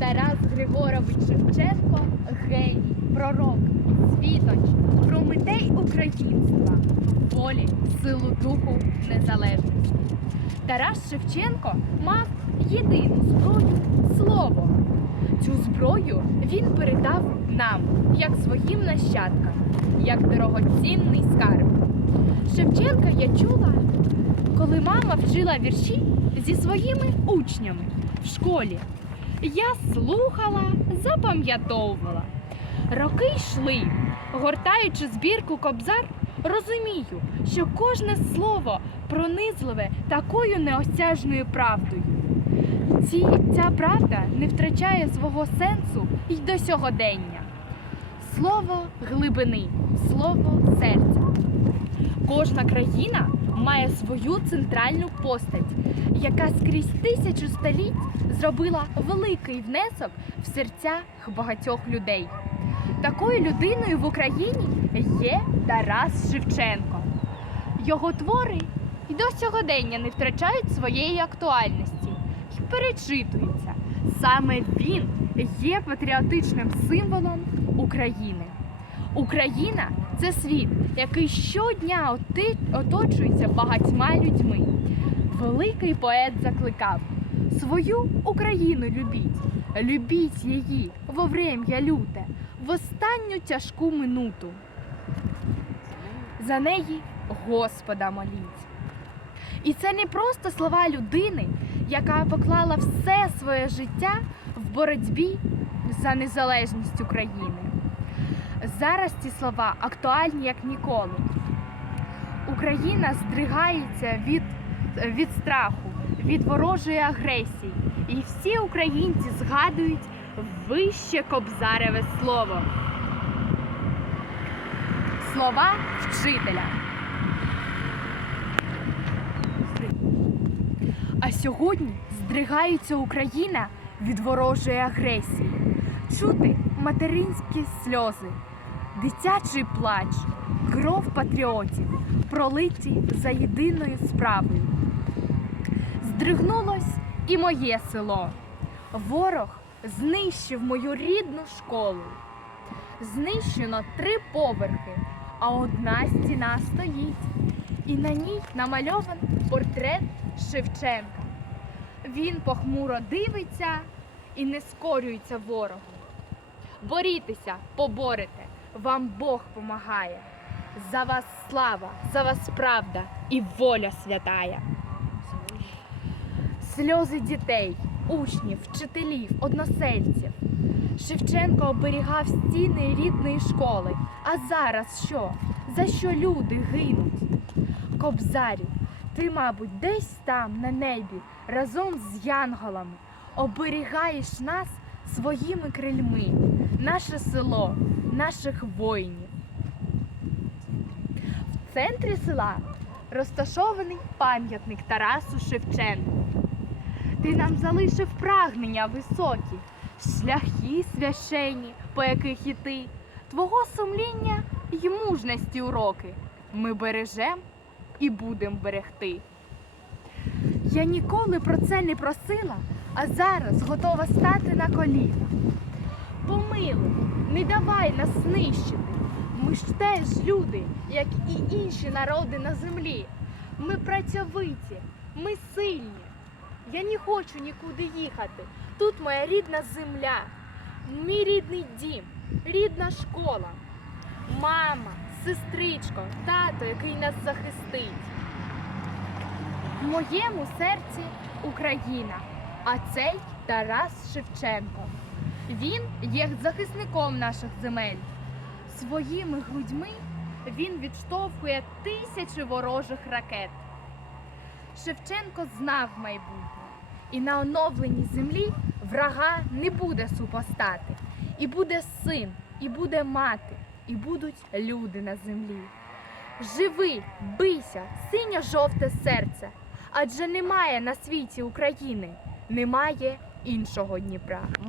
Тарас Григорович Шевченко геній, пророк, світоч, прометей українства, волі, силу духу, незалежності. Тарас Шевченко мав єдину зброю слово. Цю зброю він передав нам, як своїм нащадкам, як дорогоцінний скарб. Шевченка я чула, коли мама вчила вірші зі своїми учнями в школі. Я слухала, запам'ятовувала. Роки йшли, гортаючи збірку кобзар, розумію, що кожне слово пронизливе такою неосяжною правдою. Ці, ця правда не втрачає свого сенсу й до сьогодення. Слово глибини, слово серця. Кожна країна має свою центральну постать, яка скрізь тисячу століть зробила великий внесок в серцях багатьох людей. Такою людиною в Україні є Тарас Шевченко. Його твори й до сьогодення не втрачають своєї актуальності і перечитуються. Саме він є патріотичним символом України. Україна це світ, який щодня оточується багатьма людьми. Великий поет закликав свою Україну любіть, любіть її во врем'я люте, в останню тяжку минуту. За неї Господа моліть. І це не просто слова людини, яка поклала все своє життя в боротьбі за незалежність України. Зараз ці слова актуальні як ніколи. Україна здригається від, від страху, від ворожої агресії. І всі українці згадують вище кобзареве слово. Слова вчителя. А сьогодні здригається Україна від ворожої агресії. Чути материнські сльози, дитячий плач, кров патріотів, пролиті за єдиною справою. Здригнулось і моє село. Ворог знищив мою рідну школу. Знищено три поверхи, а одна стіна стоїть. І на ній намальований портрет Шевченка. Він похмуро дивиться і не скорюється ворогу. Борітеся, поборете, вам Бог помагає. За вас слава, за вас правда і воля святая. Сльози дітей, учнів, вчителів, односельців. Шевченко оберігав стіни рідної школи. А зараз що? За що люди гинуть? Кобзарю, ти, мабуть, десь там на небі разом з янголами оберігаєш нас своїми крильми, наше село, наших воїнів. В центрі села розташований пам'ятник Тарасу Шевченку. Ти нам залишив прагнення високі, шляхи священні, по яких іти, твого сумління й мужності уроки. Ми бережем і будем берегти. Я ніколи про це не просила, а зараз готова стати на коліна. Помилуй, не давай нас знищити. Ми ж теж люди, як і інші народи на землі. Ми працьовиті, ми сильні. Я не хочу нікуди їхати. Тут моя рідна земля, мій рідний дім, рідна школа, мама, сестричко, тато, який нас захистить. В моєму серці Україна, а цей Тарас Шевченко. Він є захисником наших земель. Своїми грудьми він відштовхує тисячі ворожих ракет. Шевченко знав майбутнє, і на оновленій землі врага не буде супостати. І буде син, і буде мати, і будуть люди на землі. Живи, бийся, синьо-жовте серце, адже немає на світі України, немає іншого Дніпра.